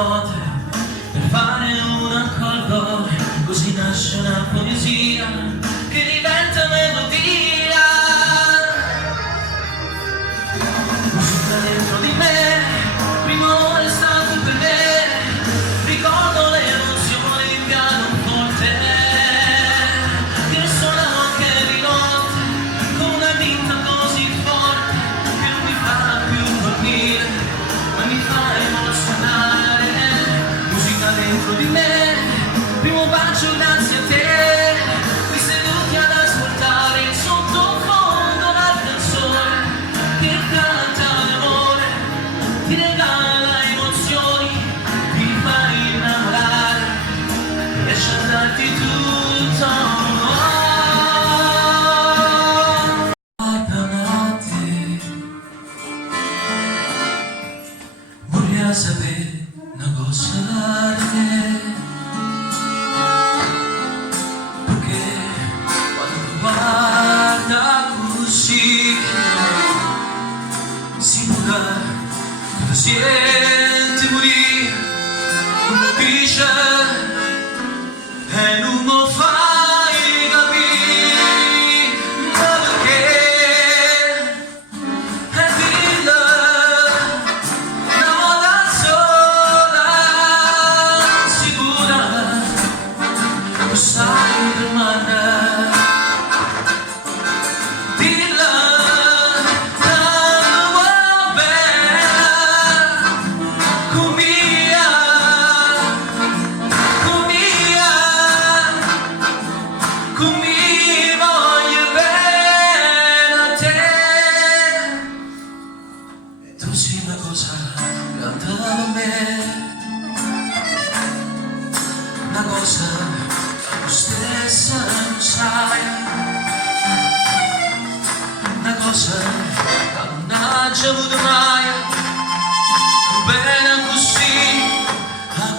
note per fare un accordo, così nasce una poesia che diventa melodia. Musica dentro di me, primo amore è stato per me, ricordo le emozioni di pianoforte che suonano anche di notte con una vita così forte che non mi fa più dormire ma mi fa emozionare. Musica dentro di me, primo bacio grazie a te, qui seduti ad ascoltare il sottofondo la canzone che canta d'amore, ti regala emozioni, ti fa innamorare, riesce a darti tutto. Voglio sapere una cosa da te, perché quando guarda così si muta, quando sente morire, non capisce e non lo fai capire, ma perché è vita una volta sola, sicura, non sai rimanere. Dilla la tua bella, com'ia, come voglio bene a te. E tu sei una cosa grande a me, una cosa che tu stessa non sai, una cosa che non hai già avuto mai, bene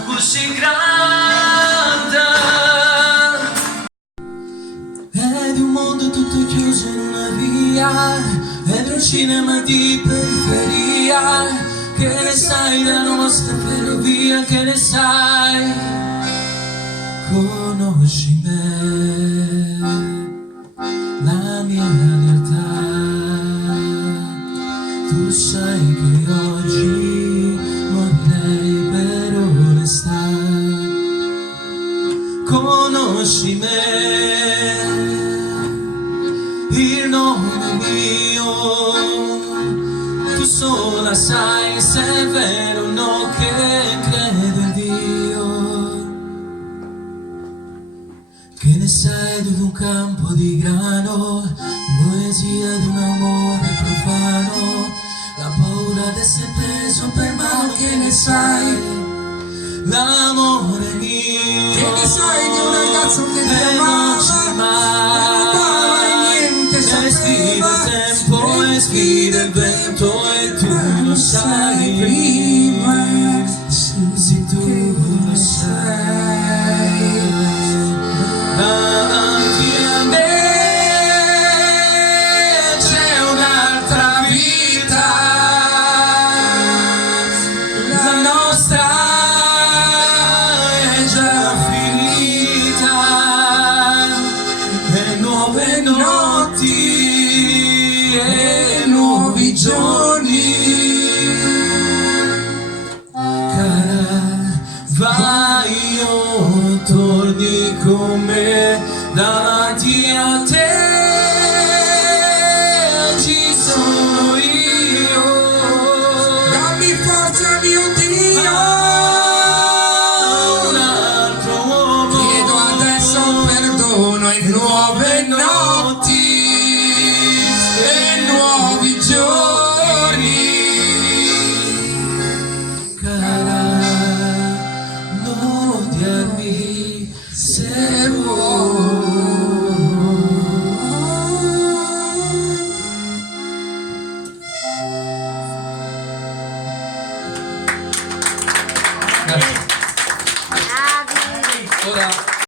così grande. È di un mondo tutto chiuso in una via, è di un cinema di periferia, che ne sai della nostra ferrovia, che ne sai, conosci me, la mia realtà, tu sai che oggi morirei per onestà, conosci me, il nome mio, tu sola sai se è vero o no che credo in Dio, che ne sai di un campo di grano, poesia di un amore profano, la paura d'essere preso per mano, che ne sai, l'amore mio, Che ne sai di un ragazzo che ti non ci amava e niente e sfida sapeva, il tempo e sfida il vento e tu lo sai prima, sì tu lo sai. Davanti a me c'è un'altra vita, la nostra è già finita, e nuove notti e nuovi giorni, cara, vai o torni con me, davanti a te ci sono io, dammi forza mio Dio, un altro uomo, chiedo adesso perdono e nuove notti e nuovi giorni.